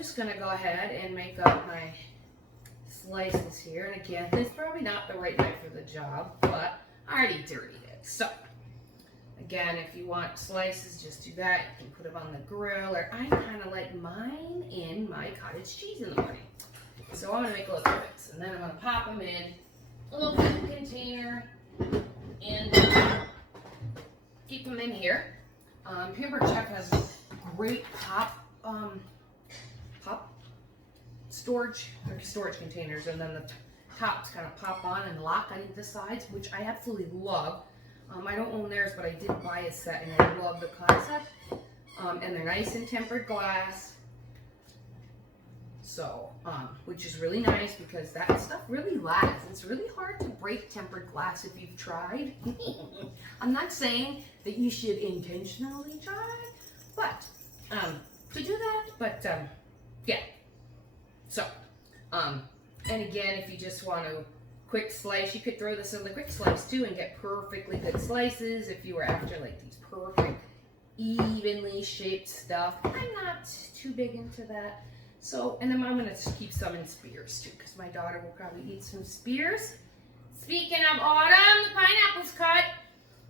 just gonna go ahead and make up my slices here. And again, it's probably not the right knife for the job, but I already dirtied it. So again, if you want slices, just do that. You can put them on the grill, or I kind of like mine in my cottage cheese in the morning. So I'm gonna make a little bits, and then I'm gonna pop them in a little food container and keep them in here. Pampered Chef has great pop storage containers, and then the tops kind of pop on and lock on the sides, which I absolutely love. I don't own theirs, but I did buy a set, and I love the concept. And they're nice and tempered glass. So, which is really nice because that stuff really lasts. It's really hard to break tempered glass if you've tried. I'm not saying that you should intentionally try, but to do that. But yeah. So, and again, if you just want to quick slice, you could throw this in the quick slice too and get perfectly good slices if you were after like these perfect, evenly shaped stuff. I'm not too big into that. So, and then I'm gonna keep some in spears too, because my daughter will probably eat some spears. Speaking of autumn, the pineapple's cut.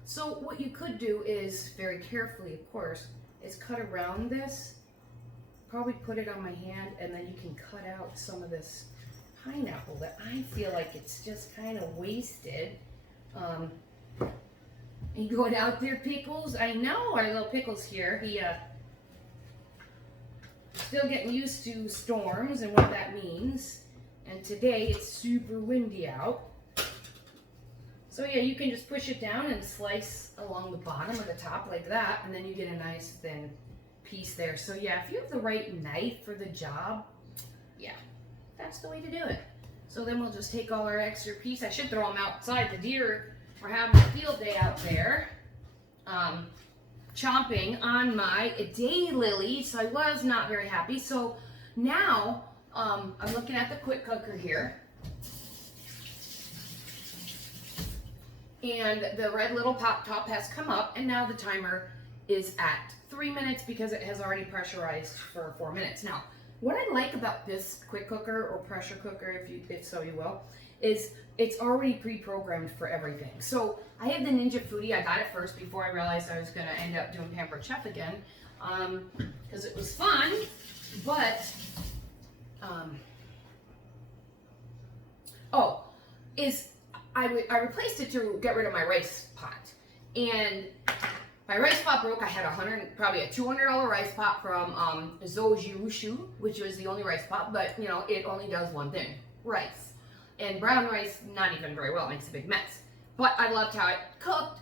So what you could do is, very carefully of course, is cut around this. Probably put it on my hand, and then you can cut out some of this pineapple that I feel like it's just kind of wasted. You going out there, Pickles? I know our little Pickles here. He still getting used to storms and what that means. And today it's super windy out. So yeah, you can just push it down and slice along the bottom or the top like that, and then you get a nice thin piece there. So yeah, if you have the right knife for the job, yeah, that's the way to do it. So then we'll just take all our extra piece. I should throw them outside. The deer were having a field day out there, chomping on my daylilies, so I was not very happy. So now I'm looking at the quick cooker here, and the red little pop top has come up, and now the timer is at 3 minutes because it has already pressurized for 4 minutes. Now, what I like about this quick cooker or pressure cooker, if so you will, is it's already pre-programmed for everything. So I have the Ninja Foodi. I got it first before I realized I was going to end up doing Pampered Chef again, because it was fun. But I replaced it to get rid of my rice pot, and my rice pot broke. I had probably a $200 rice pot from Zojirushu, which was the only rice pot, but you know, it only does one thing, rice. And brown rice, not even very well, it makes a big mess. But I loved how it cooked,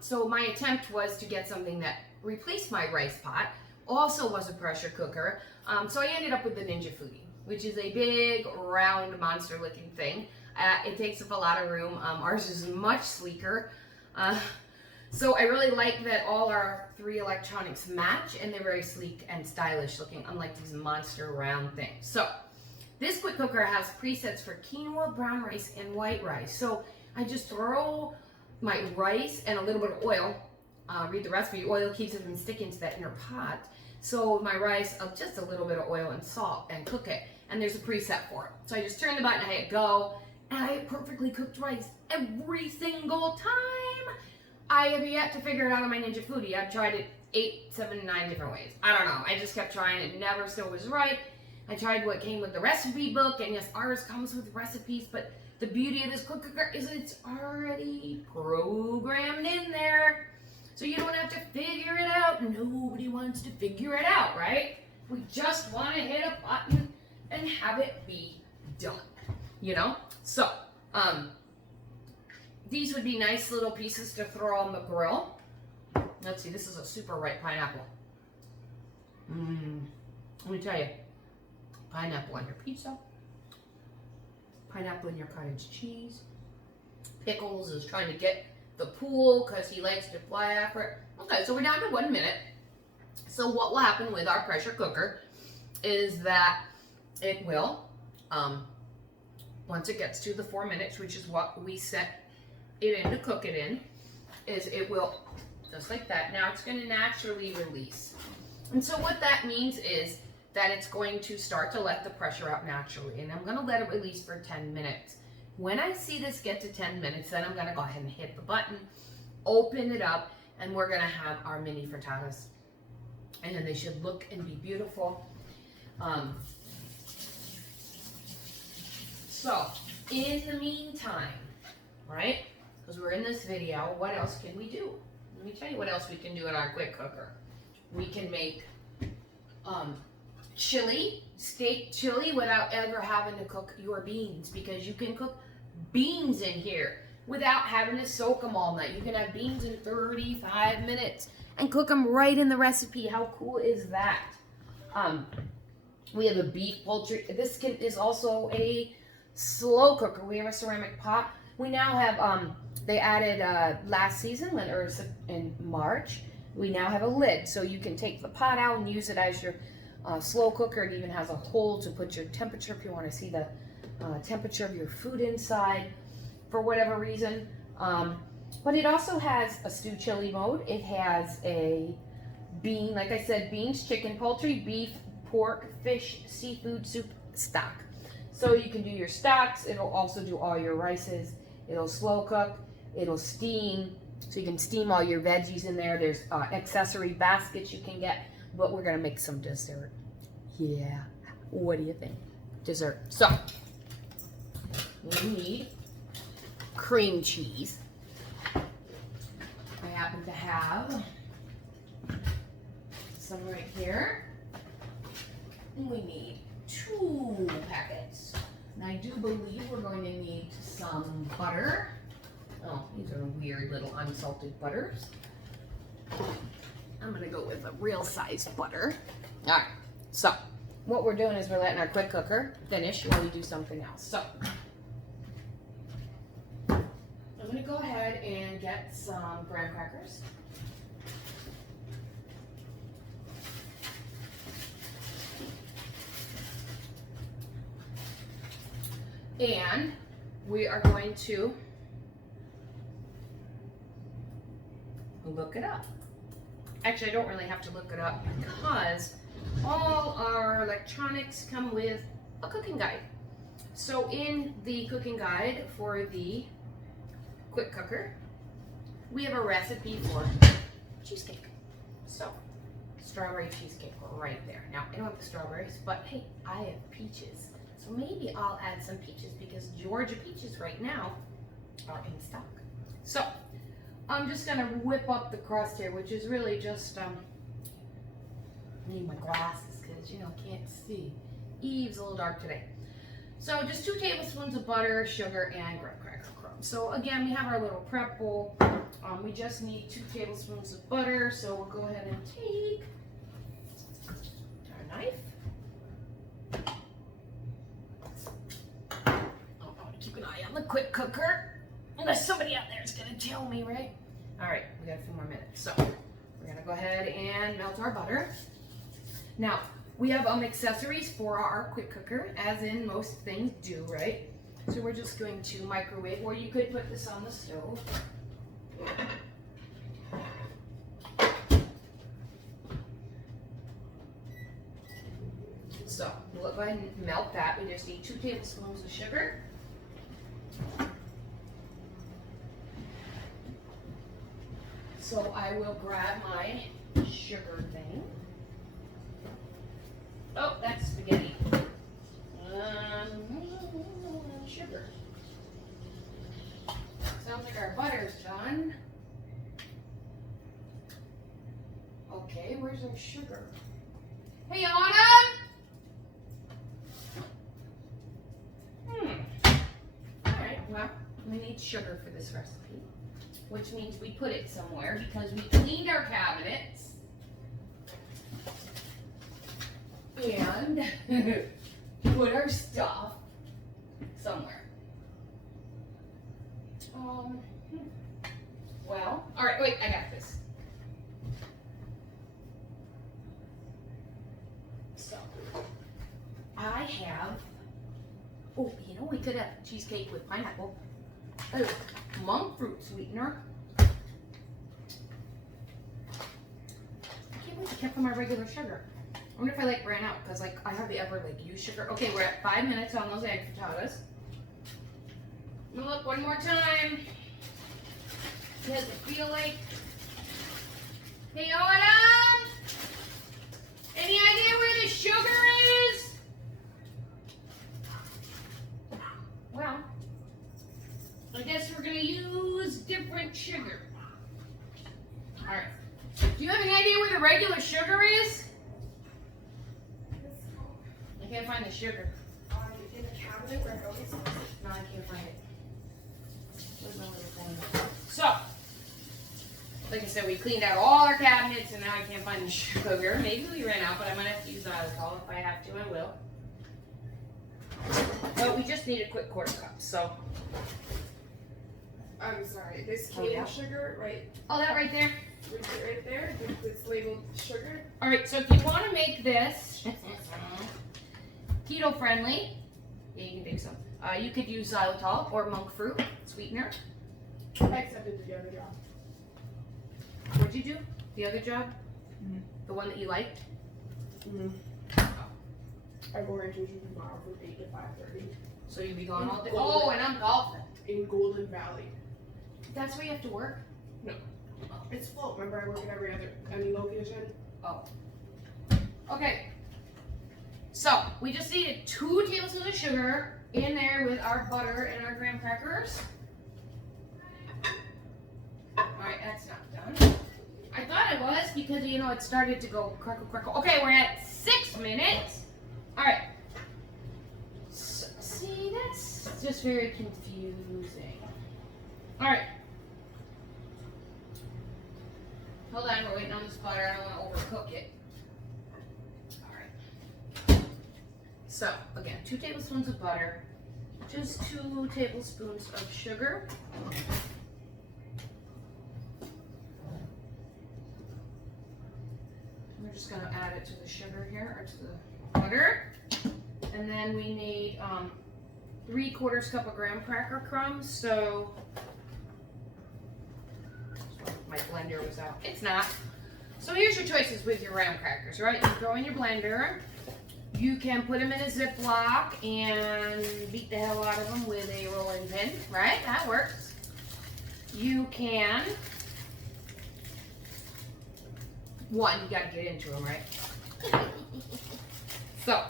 so my attempt was to get something that replaced my rice pot, also was a pressure cooker, so I ended up with the Ninja Foodi, which is a big, round, monster-looking thing. It takes up a lot of room. Ours is much sleeker. So I really like that all our 3 electronics match, and they're very sleek and stylish looking, unlike these monster round things. So this quick cooker has presets for quinoa, brown rice, and white rice. So I just throw my rice and a little bit of oil. Read the recipe. Oil keeps it from sticking to that inner pot. So my rice, just a little bit of oil and salt, and cook it. And there's a preset for it. So I just turn the button, I hit go, and I get perfectly cooked rice every single time. I have yet to figure it out on my Ninja Foodi. I've tried it 8, 7, 9 different ways. I don't know. I just kept trying. It never still was right. I tried what came with the recipe book, and yes, ours comes with recipes, but the beauty of this quick cooker is it's already programmed in there. So you don't have to figure it out. Nobody wants to figure it out, right? We just want to hit a button and have it be done, you know? So, these would be nice little pieces to throw on the grill. Let's see, this is a super ripe pineapple. Let me tell you, pineapple on your pizza, pineapple in your cottage cheese. Pickles is trying to get the pool because he likes to fly after it. Okay, so we're down to 1 minute. So what will happen with our pressure cooker is that it will, once it gets to the 4 minutes, which is what we set it in to cook it in, is it will, just like that, now it's going to naturally release. And so what that means is that it's going to start to let the pressure out naturally. And I'm gonna let it release for 10 minutes. When I see this get to 10 minutes, then I'm gonna go ahead and hit the button, open it up, and we're gonna have our mini frittatas. And then they should look and be beautiful. So, in the meantime, right, because we're in this video, what else can we do? Let me tell you what else we can do in our quick cooker. We can make chili, steak chili, without ever having to cook your beans, because you can cook beans in here without having to soak them all night. You can have beans in 35 minutes and cook them right in the recipe. How cool is that? We have a beef poultry. This is also a slow cooker. We have a ceramic pot. We now have, they added last season, or in March, we now have a lid. So you can take the pot out and use it as your slow cooker. It even has a hole to put your temperature if you want to see the temperature of your food inside for whatever reason. But it also has a stew chili mode. It has a bean, like I said, beans, chicken, poultry, beef, pork, fish, seafood, soup, stock. So you can do your stocks. It'll also do all your rices. It'll slow cook. It'll steam. So you can steam all your veggies in there. There's accessory baskets you can get. But we're going to make some dessert. Yeah. What do you think? Dessert. So we need cream cheese. I happen to have some right here. And we need 2 packets. And I do believe we're going to need some butter. Oh, these are weird little unsalted butters. I'm gonna go with a real sized butter. All right, so what we're doing is we're letting our quick cooker finish while we do something else. So I'm gonna go ahead and get some graham crackers. And we are going to look it up. Actually, I don't really have to look it up because all our electronics come with a cooking guide. So in the cooking guide for the quick cooker, we have a recipe for cheesecake. So, strawberry cheesecake right there. Now, I don't have the strawberries, but hey, I have peaches. So maybe I'll add some peaches because Georgia peaches right now are in stock. So, I'm just gonna whip up the crust here, which is really just, I need my glasses because, you know, can't see. Eve's a little dark today. So just 2 tablespoons of butter, sugar, and graham cracker crumbs. So again, we have our little prep bowl. We just need 2 tablespoons of butter. So we'll go ahead and take our knife. Oh, I want to keep an eye on the quick cooker. Unless somebody out there is going to tell me, right? All right, we got a few more minutes. So we're going to go ahead and melt our butter. Now, we have accessories for our quick cooker, as in most things do, right? So we're just going to microwave, or you could put this on the stove. So we'll go ahead and melt that. We just need 2 tablespoons of sugar. So I will grab my sugar thing. Oh, that's spaghetti. Sugar. Sounds like our butter's done. Okay, where's our sugar? Hey, Autumn! Alright, well, we need sugar for this recipe, which means we put it somewhere because we cleaned our cabinets. And put our stuff somewhere. Well, all right, wait, I got this. So, I have, oh, you know, we could have cheesecake with pineapple. Oh, monk fruit sweetener. I can't wait to get from our regular sugar. I wonder if I like ran out because like I hardly ever like use sugar. Okay, we're at 5 minutes on those egg frittatas. I'm gonna look one more time. Because I feel like. Hey, Autumn! Any idea where the sugar is? Well, I guess we're gonna use different sugar. Alright. Do you have any idea where the regular sugar is? I can't find the sugar. In the cabinet where it always is. No, I can't find it. Where's my little thing? So, like I said, we cleaned out all our cabinets and now I can't find the sugar. Maybe we ran out, but I might have to use xylitol. If I have to, I will. But we just need a quick quarter cup, so. I'm sorry, this Oh, cane yeah. sugar, right Oh, that right there? right there, it's labeled sugar. All right, so if you want to make this keto friendly, yeah, you can take some. You could use xylitol or monk fruit sweetener. I accepted the other job. What'd you do? The other job? Mhm. The one that you liked? I go orientation tomorrow from 8 to 5:30 So you'd be gone all day? Golden. Oh, and I'm golfing. in Golden Valley. That's where you have to work? It's full. Remember, I work at any location. Oh. Okay. So, we just needed 2 tablespoons of sugar in there with our butter and our graham crackers. Alright, that's not done. I thought it was because, you know, it started to go crackle, crackle. Okay, we're at 6 minutes. Alright. So, see, that's just very confusing. Alright. Hold on, we're waiting on this butter. I don't want to overcook it. Alright. So, again, 2 tablespoons of butter, just 2 tablespoons of sugar. We're just going to add it to the sugar here, or to the butter. And then we need 3/4 cup of graham cracker crumbs. So, my blender was out. It's not. So here's your choices with your graham crackers, right? You throw in your blender. You can put them in a Ziploc and beat the hell out of them with a rolling pin, right? That works. You can. One, you gotta get into them, right? So,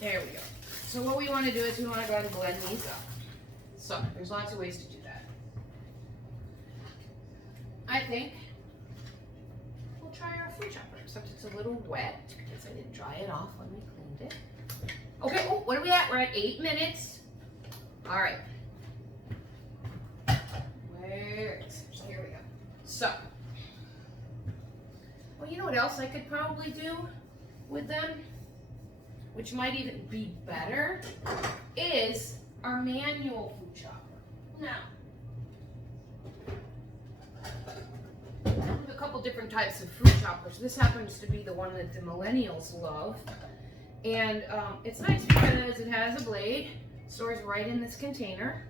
there we go. So what we want to do is we want to go ahead and blend these up. So, there's lots of ways to do that. I think we'll try our fruit chopper, except it's a little wet because I didn't dry it off when we cleaned it. Okay, oh, what are we at? We're at 8 minutes. All right. Where is it? Here we go. So, well, you know what else I could probably do with them, which might even be better, is our manual food chopper. Now, I have a couple different types of fruit choppers. This happens to be the one that the millennials love. And it's nice because it has a blade, stores right in this container.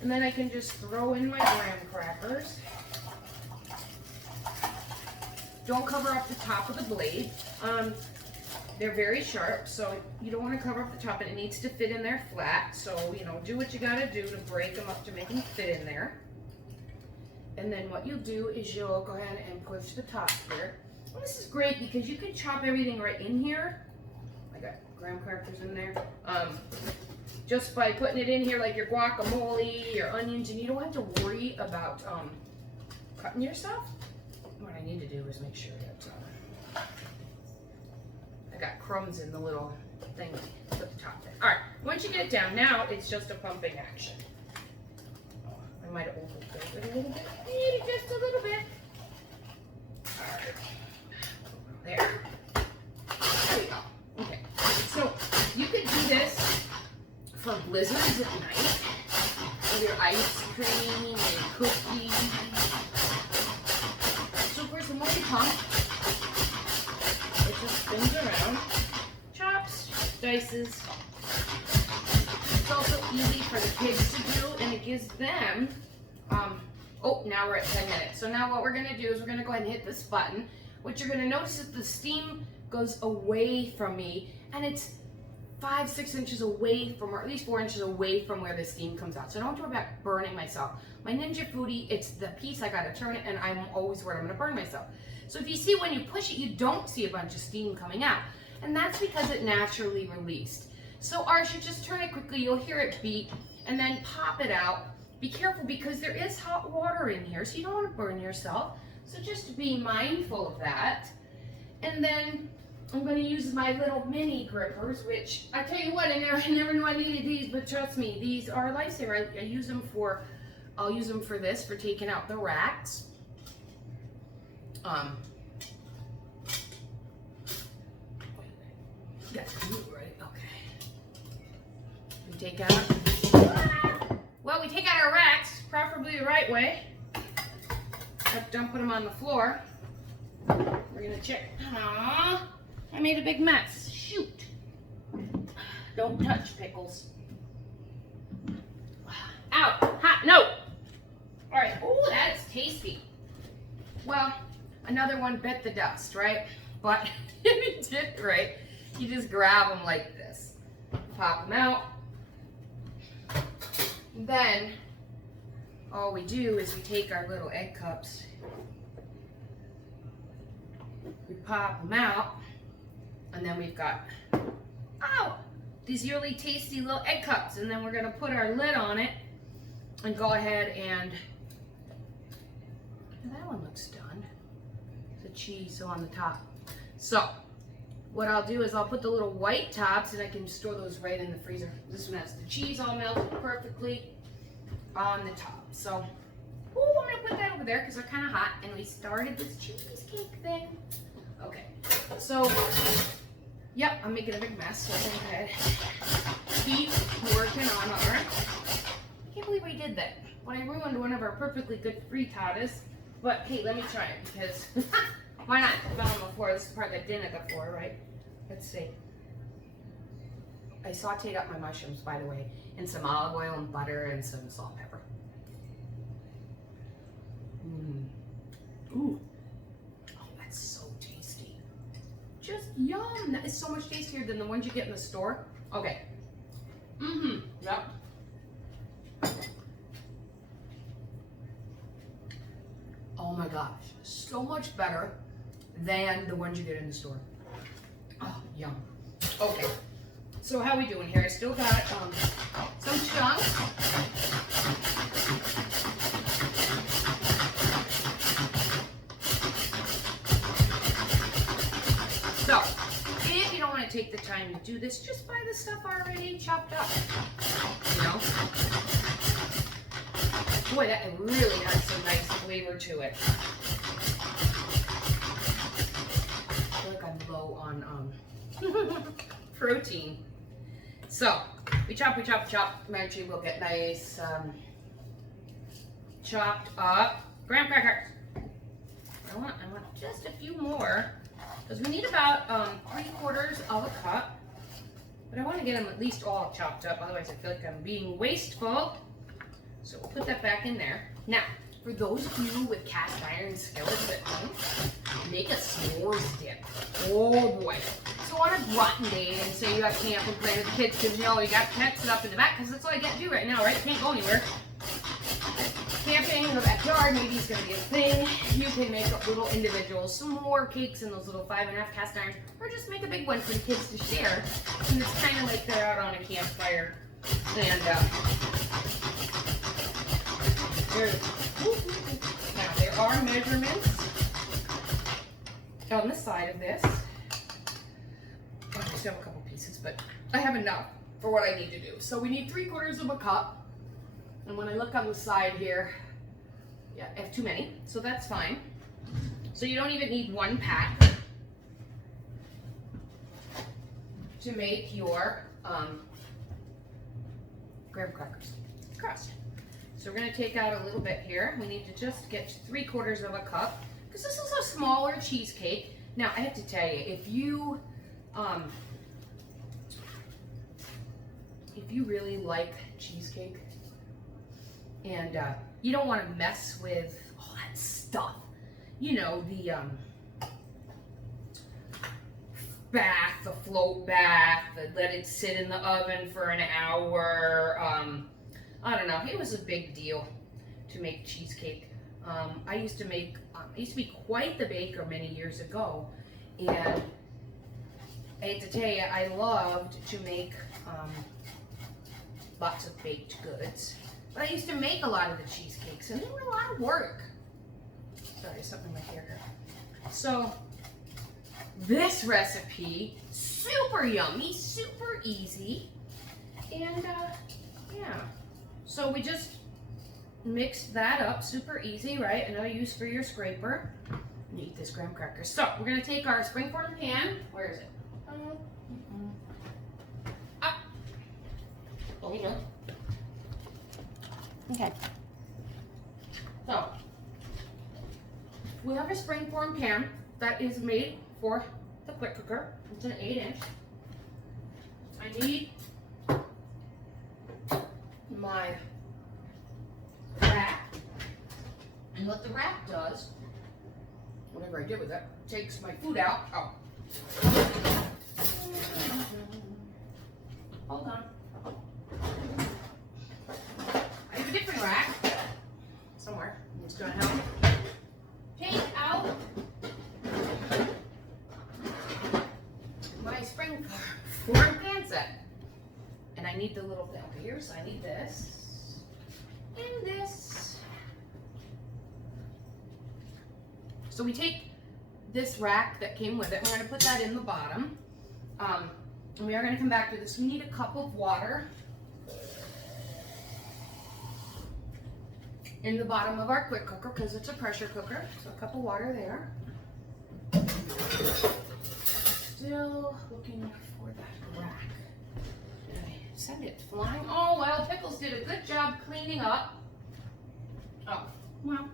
And then I can just throw in my graham crackers. Don't cover up the top of the blade. They're very sharp, so you don't want to cover up the top, and it needs to fit in there flat. So, you know, do what you gotta do to break them up to make them fit in there. And then what you'll do is you'll go ahead and push the top here. And this is great because you can chop everything right in here. I got graham crackers in there. Just by putting it in here like your guacamole, your onions, and you don't have to worry about cutting your stuff. What I need to do is make sure that I got crumbs in the little thing at the top there. All right, once you get it down, now it's just a pumping action. Oh, I might have overcooked it a little bit. Maybe just a little bit. All right, there. There we go. Okay, so you could do this for blizzards at night with your ice cream and cookies. So of course, the more you pump, it just spins around, chops, dices. It's also easy for the kids to do, and it gives them, oh, now we're at 10 minutes. So now what we're gonna do is we're gonna go ahead and hit this button. what you're gonna notice is the steam goes away from me, and it's 5-6 inches away from, or at least 4 inches away from where the steam comes out. So I don't have to worry about burning myself. My Ninja Foodi, it's the piece, I gotta turn it, and I'm always worried I'm gonna burn myself. So if you see when you push it, you don't see a bunch of steam coming out. And that's because it naturally released. So ours, you just turn it quickly, you'll hear it beep, and then pop it out. Be careful because there is hot water in here, so you don't want to burn yourself. So just be mindful of that. And then I'm going to use my little mini grippers, which I tell you what, I never knew I needed these, but trust me, these are a lifesaver. I use them for, I'll use them for this, for taking out the rats. That's good, right? Okay. We take out, well, we take out our rats, preferably the right way. Except don't put them on the floor. We're gonna check. Aww, I made a big mess. Shoot. Don't touch pickles. Ow, hot, no. All right, oh, that is tasty. Well, another one bit the dust, right? But if you did it right, you just grab them like this. Pop them out. Then, all we do is we take our little egg cups, we pop them out, and then we've got, ow, these really tasty little egg cups, and then we're gonna put our lid on it and go ahead and, that one looks done. The cheese on the top. So, what I'll do is I'll put the little white tops, and I can store those right in the freezer. This one has the cheese all melted perfectly on the top. So, oh, I'm gonna put that over there because they're kind of hot, and we started this cheesecake thing. Okay, so, yep, I'm making a big mess, so I'm gonna keep working on our, I can't believe we did that. When I ruined one of our perfectly good frittatas, but hey, let me try it because, why not? I fell on the floor. This is the part that didn't at the floor, right? Let's see. I sauteed up my mushrooms, by the way, in some olive oil and butter and some salt and pepper. Ooh. Oh, that's so tasty. Just yum. That is so much tastier than the ones you get in the store. Okay. Yep. Oh my gosh. So much better than the ones you get in the store. Oh, yum. Okay. So how we doing here? I still got some chunks. So, if you don't want to take the time to do this, just buy the stuff already chopped up. You know? Boy, that really has some nice flavor to it. I feel like I'm low on protein. So, we chop. Eventually we'll get nice chopped up graham crackers. I want just a few more, because we need about 3/4 of a cup. But I want to get them at least all chopped up, otherwise I feel like I'm being wasteful. So we'll put that back in there. Now, for those of you with cast iron skillets at home, make a s'mores dip. Oh boy. So on a rotten day, and say you have camp and play with the kids, because you know you got pets set up in the back, because that's all I get to do right now, right? Can't go anywhere. Camping in the backyard maybe is going to be a thing. You can make up little individuals, some more cakes in those little 5.5 cast irons, or just make a big one for the kids to share. And it's kind of like they're out on a campfire. And now there are measurements on the side of this. Oh, I still have a couple pieces, but I have enough for what I need to do. So we need 3/4 of a cup. And when I look on the side here, yeah, I have too many, so that's fine. So you don't even need 1 pack to make your graham crackers crust. So we're going to take out a little bit here. We need to just get 3/4 of a cup, because this is a smaller cheesecake. Now I have to tell you, if you really like cheesecake and you don't want to mess with all that stuff, you know, the bath, the float bath, let it sit in the oven for an hour. I don't know. It was a big deal to make cheesecake. I used to be quite the baker many years ago, and I hate to tell you, I loved to make lots of baked goods. But I used to make a lot of the cheesecakes, and they were a lot of work. Sorry, something in my hair here. So, this recipe, super yummy, super easy, and yeah. So we just mixed that up, super easy, right? Another use for your scraper. And eat this graham cracker. So, we're gonna take our springform pan. Where is it? Up. Oh, you know. Okay. So, we have a springform pan that is made for the quick cooker. It's an 8-inch. I need my rack. And what the rack does, whatever I did with it, takes my food out. Oh. Hold on. I have a different rack somewhere. It's going to help take out my springform pan set. And I need the little thing over here, so I need this and this. So we take this rack that came with it, we're going to put that in the bottom. And we are going to come back to this. We need a cup of water in the bottom of our quick cooker because it's a pressure cooker. So a cup of water there. Still looking for that rack. Did I send it flying? Oh, well, Pickles did a good job cleaning up. Oh, well.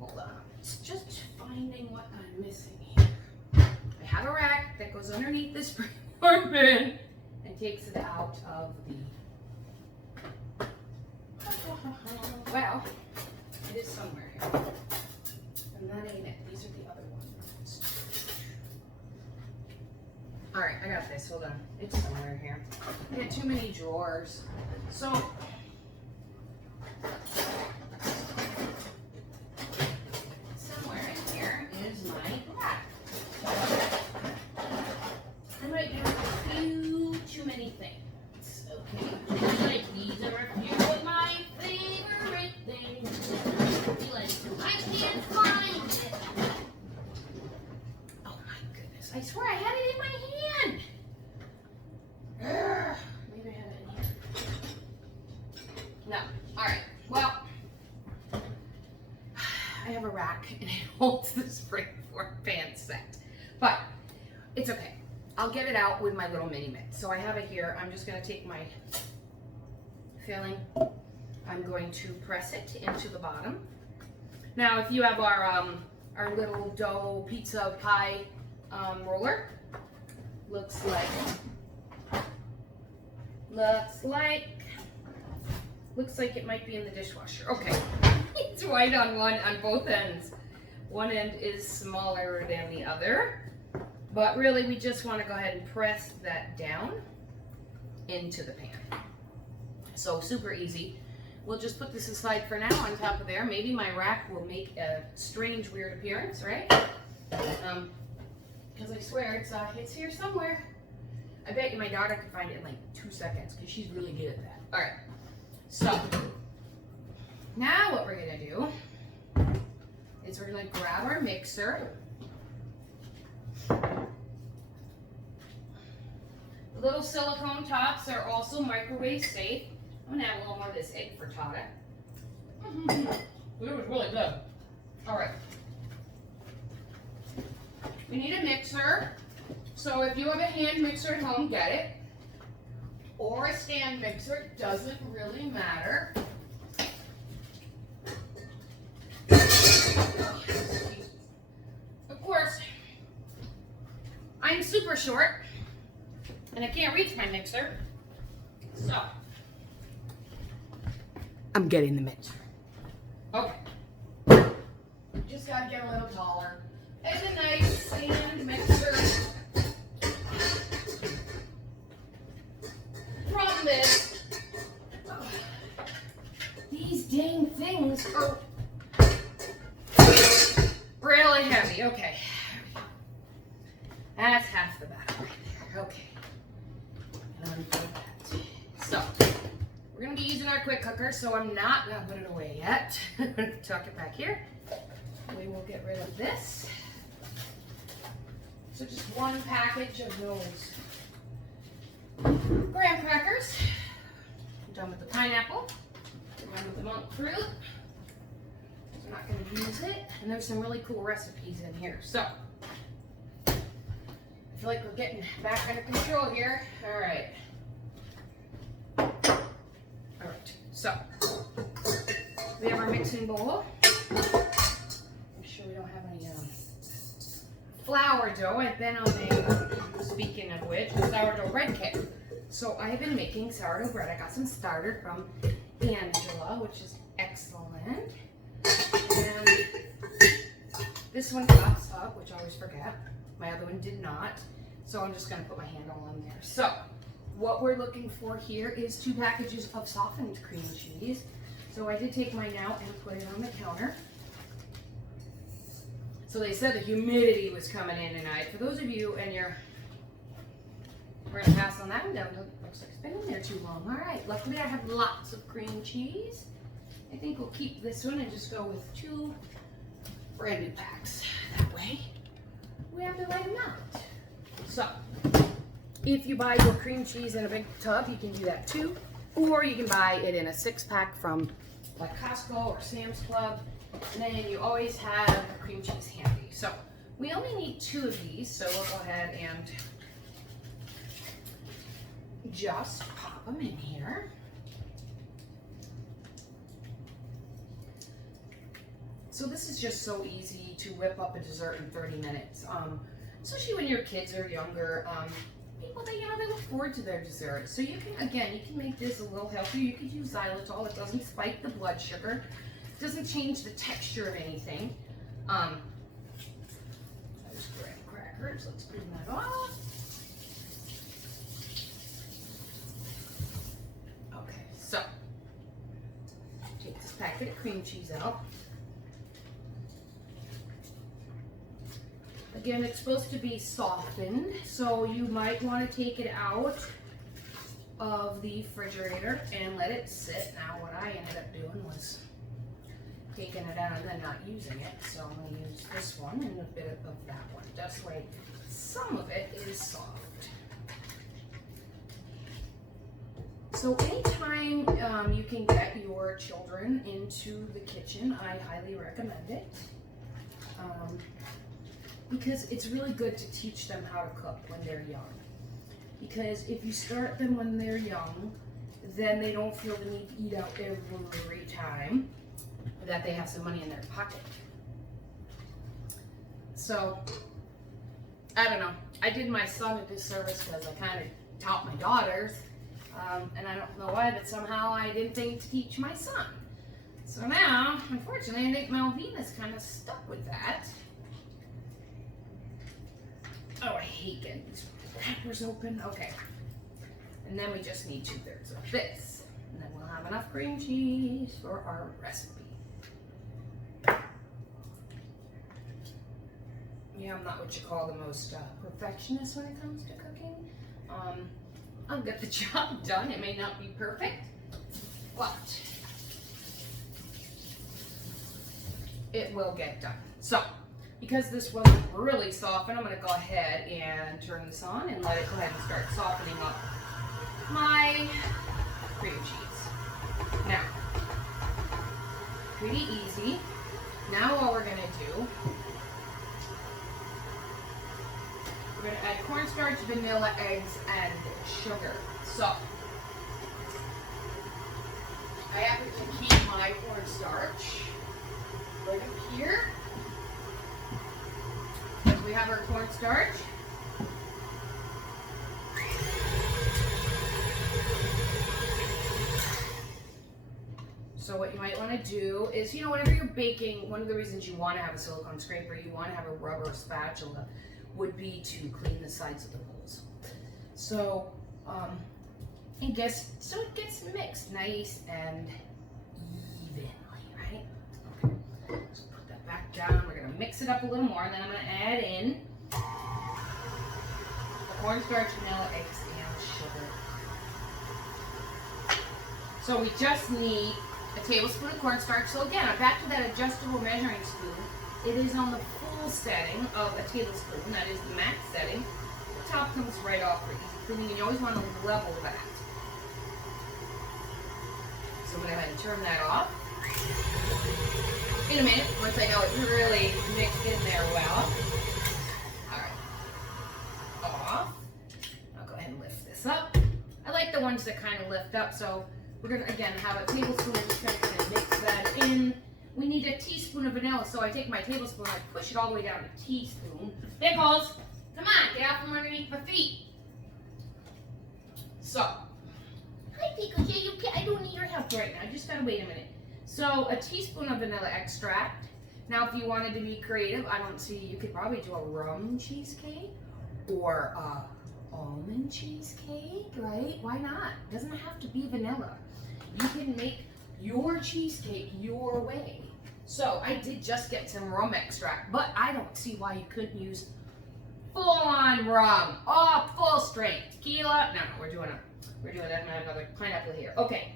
Hold on. It's just finding what I'm missing here. I have a rack that goes underneath this springform pan and takes it out of the... Well, it is somewhere here. And that ain't it. These are the other ones. Alright, I got this. Hold on. It's somewhere here. I got too many drawers. So, somewhere in here is my rack. I might have a few too many things. Okay. Like these are a few of my favorite things. Be like, I can't find it. Oh my goodness. I swear I had it in my hand. Ugh. Maybe I had it in here. No. Alright. Well, I have a rack and it holds the springform pan set. But it's okay. I'll get it out with my little mini mitt. So I have it here. I'm just going to take my filling. I'm going to press it into the bottom. Now, if you have our little dough pizza pie roller, looks like it might be in the dishwasher. Okay, it's white on both ends. One end is smaller than the other, but really we just want to go ahead and press that down into the pan. So super easy. We'll just put this aside for now on top of there. Maybe my rack will make a strange, weird appearance, right? Because I swear it's here somewhere. I bet you my daughter could find it in like 2 seconds because she's really good at that. All right. So now what we're gonna do is we're gonna grab our mixer. The little silicone tops are also microwave safe. I'm gonna add a little more of this egg frittata. It was really good. All right. We need a mixer. So if you have a hand mixer at home, get it. Or a stand mixer, doesn't really matter. Of course, I'm super short and I can't reach my mixer. So I'm getting the mixer. Okay. Just gotta get a little taller. And a nice stand mixer. Problem is, these dang things are really heavy. Okay. That's half the battle right there. Okay. And unplug that. So, we're going to be using our quick cooker, so I'm not going to put it away yet. I'm going to tuck it back here. We will get rid of this. So just one package of those graham crackers. I'm done with the pineapple. I'm done with the monk fruit. I'm not going to use it. And there's some really cool recipes in here. So, I feel like we're getting back under control here. All right. All right. So, we have our mixing bowl. Make sure we don't have any flour dough. And then I'll make, speaking of which, sourdough bread kit. So, I have been making sourdough bread. I got some starter from Angela, which is excellent. And this one pops up, which I always forget. My other one did not. So I'm just going to put my handle on there. So what we're looking for here is 2 packages of softened cream cheese. So I did take mine out and put it on the counter. So they said the humidity was coming in tonight. For those of you and we're going to pass on that one down. Looks like it's been in there too long. All right. Luckily I have lots of cream cheese. I think we'll keep this one and just go with 2 brand new packs. That way we have the right amount. So, if you buy your cream cheese in a big tub, you can do that too. Or you can buy it in a 6-pack from like Costco or Sam's Club. And then you always have cream cheese handy. So, we only need 2 of these. So, we'll go ahead and just pop them in here. So this is just so easy to whip up a dessert in 30 minutes. Especially when your kids are younger. People that, they look forward to their dessert. So you can, again, you can make this a little healthier. You could use xylitol. It doesn't spike the blood sugar. It doesn't change the texture of anything. There's graham crackers. Let's clean that off. Okay, so take this packet of cream cheese out. Again, it's supposed to be softened, so you might want to take it out of the refrigerator and let it sit. Now, what I ended up doing was taking it out and then not using it. So I'm going to use this one and a bit of that one. This way, some of it is soft. So anytime you can get your children into the kitchen, I highly recommend it. Because it's really good to teach them how to cook when they're young. Because if you start them when they're young, then they don't feel the need to eat out every time that they have some money in their pocket. So, I don't know. I did my son a disservice because I kind of taught my daughters. And I don't know why, but somehow I didn't think to teach my son. So now, unfortunately, I think Malvina's kind of stuck with that. Oh, I hate getting these wrappers open. Okay. And then we just need 2/3 of this. And then we'll have enough cream cheese for our recipe. Yeah, I'm not what you call the most perfectionist when it comes to cooking. I'll get the job done. It may not be perfect, but it will get done. So, because this wasn't really softened, I'm going to go ahead and turn this on and let it go ahead and start softening up my cream cheese. Now, pretty easy. Now what we're going to do, we're going to add cornstarch, vanilla, eggs, and sugar. So, I happen to keep my cornstarch right up here. We have our cornstarch. So what you might want to do is, whenever you're baking, one of the reasons you want to have a silicone scraper, you want to have a rubber spatula, would be to clean the sides of the bowls. So, it gets mixed nice and evenly, right? Okay, so put that back down. We're gonna mix it up a little more, and then I'm gonna add in the cornstarch, vanilla, eggs, and sugar. So we just need a tablespoon of cornstarch. So again, I'm back to that adjustable measuring spoon. It is on the full setting of a tablespoon. That is the max setting. The top comes right off for easy cleaning, and you always want to level that. So I'm going to go ahead and turn that off. In a minute, once I know it's really mixed in there well. Alright. Off. I'll go ahead and lift this up. I like the ones that kind of lift up, so we're going to, again, have a tablespoon. We're just going to mix that in. We need a teaspoon of vanilla, so I take my tablespoon, I push it all the way down to a teaspoon. Pickles, come on, get out from underneath my feet. So, hi Pickles, yeah, I don't need your help right now, just gotta wait a minute. So, a teaspoon of vanilla extract. Now, if you wanted to be creative, you could probably do a rum cheesecake or a almond cheesecake, right? Why not? It doesn't have to be vanilla. You can make your cheesecake your way. So I did just get some rum extract, but I don't see why you couldn't use full-on rum. Oh, full strength. Tequila. No, we're doing that. I'm gonna have another pineapple here. Okay.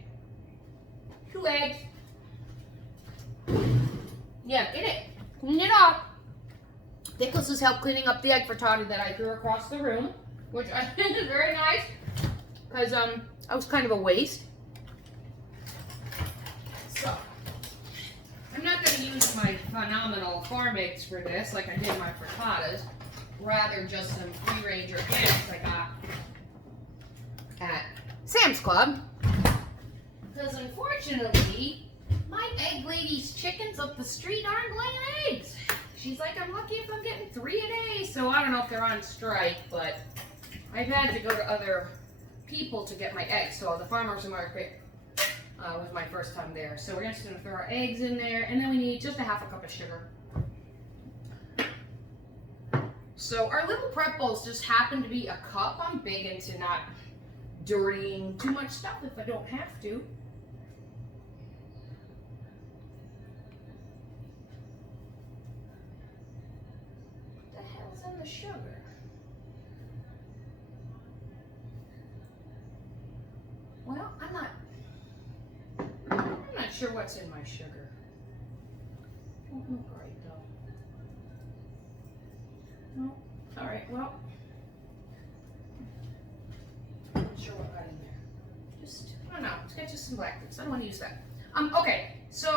2 eggs. Yeah, get it. Clean it up. Pickles has helped cleaning up the egg frittata that I threw across the room, which I think is very nice, because that was kind of a waste. So, I'm not going to use my phenomenal farm eggs for this like I did my frittatas. Rather, just some free-range organics I got at Sam's Club. Because unfortunately, my egg lady's chickens up the street aren't laying eggs. She's like, I'm lucky if I'm getting 3 a day. So I don't know if they're on strike, but I've had to go to other people to get my eggs. So the farmer's market was my first time there. So we're just going to throw our eggs in there, and then we need just a half a cup of sugar. So our little prep bowls just happen to be a cup. I'm big into not dirtying too much stuff if I don't have to. What the hell's in the sugar? Well, I'm not sure what's in my sugar. Don't look right though. No. All right. Well, I'm not sure what got in there. I don't know. Let's get just some black things. I don't want to use that. Okay. So.